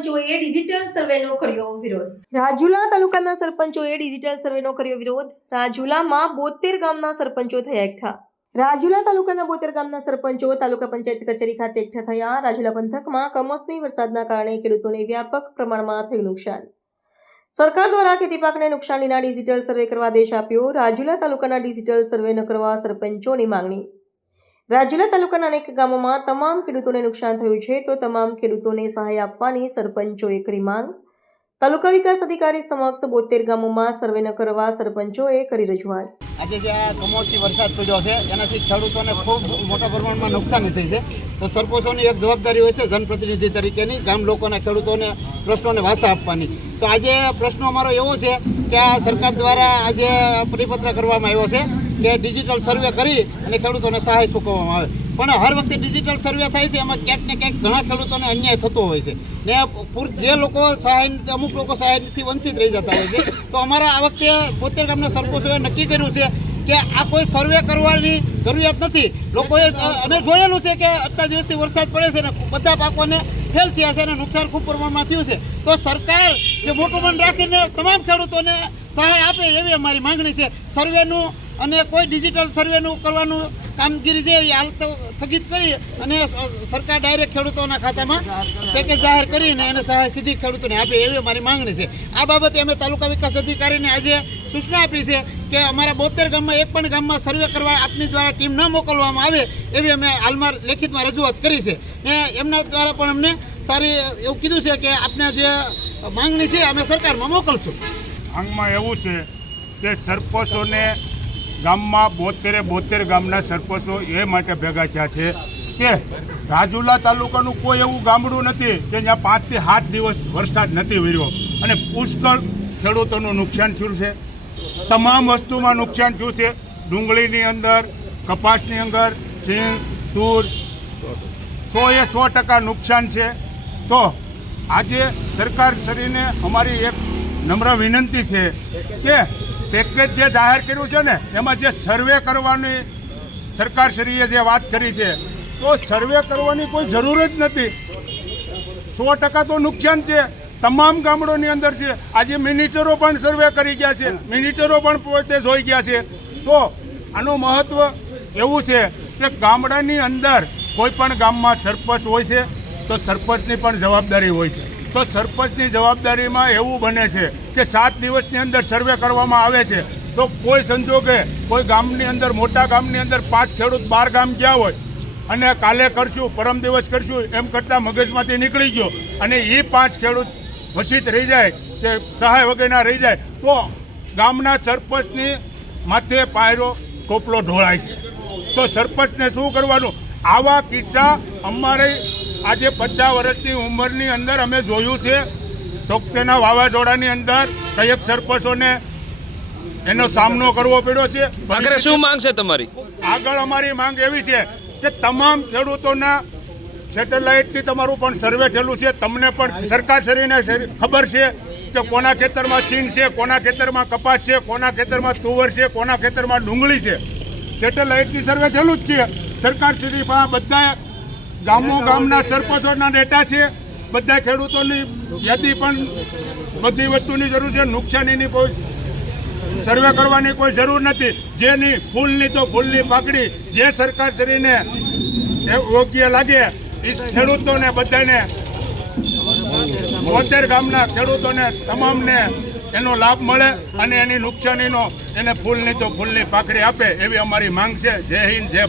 સરપંચોએ digital સર્વેનો કર્યો વિરોધ. રાજુલા તાલુકાના સરપંચોએ ડિજિટલ સર્વેનો કર્યો વિરોધ. રાજુલામાં 72 ગામના સરપંચો થયા એકઠા. રાજુલા તાલુકાના 72 ગામના સરપંચો તાલુકા પંચાયત કચેરી ખાતે એકઠા થયા. રાજુલા પંથકમાં કમોસમી વરસાદના કારણે ખેડૂતોને વ્યાપક પ્રમાણમાં થયું નુકસાન. સરકાર દ્વારા ખેતી પાકને નુકસાનીના ડિજિટલ સર્વે કરવા આદેશ આપ્યો. રાજુલા તાલુકાના ડિજિટલ સર્વે ન કરવા સરપંચોની માંગણી. રાજુલા તાલુકાના અનેક ગામોમાં તમામ ખેડૂતોને નુકસાન થયું છે, તો તમામ ખેડૂતોને સહાય આપવાની સરપંચોએ કરી માંગ. તાલુકા વિકાસ અધિકારી સમક્ષ 72 ગામોમાં સર્વે ન કરવા સરપંચોએ કરી રજૂઆત. આજે જે આ કમોસમી વરસાદ પડ્યો છે એનાથી ખેડૂતોને ખૂબ મોટા પ્રમાણમાં નુકસાની થઈ છે. તો સરપંચોની એક જવાબદારી હોય છે જનપ્રતિનિધિ તરીકેની, ગામ લોકોના ખેડૂતોને પ્રશ્નોને વાસા આપવાની. તો આજે પ્રશ્નો અમારો એવો છે કે આ સરકાર દ્વારા આજે પરિપત્ર કરવામાં આવ્યો છે કે ડિજિટલ સર્વે કરી અને ખેડૂતોને સહાય ચૂકવવામાં આવે. પણ હર વખતે ડિજિટલ સર્વે થાય છે એમાં ક્યાંક ને ક્યાંક ઘણા ખેડૂતોને અન્યાય થતો હોય છે ને જે લોકો સહાય, અમુક લોકો સહાયથી વંચિત રહી જતા હોય છે. તો અમારા આ વખતે 72 ગામના સરપંચોએ નક્કી કર્યું છે કે આ કોઈ સર્વે કરવાની જરૂરિયાત નથી. લોકોએ અને જોયેલું છે કે આટલા દિવસથી વરસાદ પડે છે ને બધા પાકોને ફેલ થયા છે અને નુકસાન ખૂબ પ્રમાણમાં થયું છે. તો સરકાર જે મોટું મન રાખીને તમામ ખેડૂતોને સહાય આપે એવી અમારી માંગણી છે. સર્વેનું અને કોઈ ડિજિટલ સર્વેનું કરવાનું કામગીરી છે એ હાલ તો સ્થગિત કરી અને સરકાર ડાયરેક્ટ ખેડૂતોના ખાતામાં પેકેજ જાહેર કરીને એને સહાય સીધી ખેડૂતોને આપે એવી અમારી માંગણી છે. આ બાબતે અમે તાલુકા વિકાસ અધિકારીને આજે સૂચના આપી છે કે અમારા 72 ગામમાં એક પણ ગામમાં સર્વે કરવા આપની દ્વારા ટીમ ન મોકલવામાં આવે એવી અમે હાલમાં લેખિતમાં રજૂઆત કરી છે. ને એમના દ્વારા પણ અમને સારી એવું કીધું છે કે આપને જે માંગણી છે અમે સરકારમાં મોકલશું. આમાં એવું છે કે સરપંચોને ગામમાં 72 ગામના સરપંચો એ માટે ભેગા થયા છે કે રાજુલા તાલુકાનું કોઈ એવું ગામડું નથી કે જ્યાં 5 થી 7 દિવસ વરસાદ નથી વર્યો અને પુષ્કળ ખેડૂતોનું નુકસાન થયું છે. તમામ વસ્તુમાં નુકસાન થયું છે. ડુંગળીની અંદર, કપાસની અંદર, સિંગ, તૂર 100% નુકસાન છે. તો આજે સરકારશ્રીને અમારી એક નમ્ર વિનંતી છે કે પેકેજ જે જાહેર કર્યું છે ને એમાં જે સર્વે કરવાની સરકારશ્રીએ જે વાત કરી છે તો સર્વે કરવાની કોઈ જરૂર જ નથી. 100% તો નુકસાન છે. તમામ ગામડોની અંદર છે. આજે મિનિટરો પણ સર્વે કરી ગયા છે, મિનિટરો પણ પોતે જોઈ ગયા છે. તો આનું મહત્ત્વ એવું છે કે ગામડાની અંદર કોઈ પણ ગામમાં સરપંચ હોય છે તો સરપંચની પણ જવાબદારી હોય છે. તો સરપંચની જવાબદારીમાં એવું બને છે કે 7 દિવસની અંદર સર્વે કરવામાં આવે છે. તો કોઈ સંજોગે કોઈ ગામની અંદર, મોટા ગામની અંદર 5 ખેડૂત 12 ગામ ગયા હોય અને કાલે કરશું, પરમ દિવસ કરશું એમ કરતાં મગજમાંથી નીકળી ગયો અને એ 5 ખેડૂત વંચિત રહી જાય કે સહાય વગેરેના રહી જાય તો ગામના સરપંચની માથે પાયરો ટોપલો ઢોળાય છે. તો સરપંચને શું કરવાનું? આવા કિસ્સા અમારે આજે 50 વર્ષની ઉંમરની અંદર અમે જોયું છે. તોકતેના વાવાઝોડાની અંદર કયેક સરપંચોને એનો સામનો કરવો પડ્યો છે. આગળ શું માંગ છે તમારી? આગળ અમારી માંગ એવી છે કે તમામ ખેડૂતોના સેટેલાઇટથી તમારું પણ સર્વે થયેલું છે. તમને પણ સરકારશ્રીને ખબર છે કે કોના ખેતરમાં સિંગ છે, કોના ખેતરમાં કપાસ છે, કોના ખેતરમાં તુવર છે, કોના ખેતરમાં ડુંગળી છે. સેટેલાઇટથી સર્વે થયેલું જ છે. સરકારશ્રી પાસે બધા ગામના સરપંચોના ડેટા છે. બધા ખેડૂતોની યાદી પણ બધી વસ્તુની જરૂર છે. નુકસાનીની કોઈ સર્વે કરવાની કોઈ જરૂર નથી. જેની ફૂલની તો ફૂલની પાકડી જે સરકારશ્રીને યોગ્ય લાગે એ ખેડૂતોને બધાને 72 ગામના ખેડૂતોને તમામને એનો લાભ મળે અને એની નુકસાનીનો એને ફૂલની તો ફૂલની પાકડી આપે એવી અમારી માંગ છે. જય હિન્દ, જય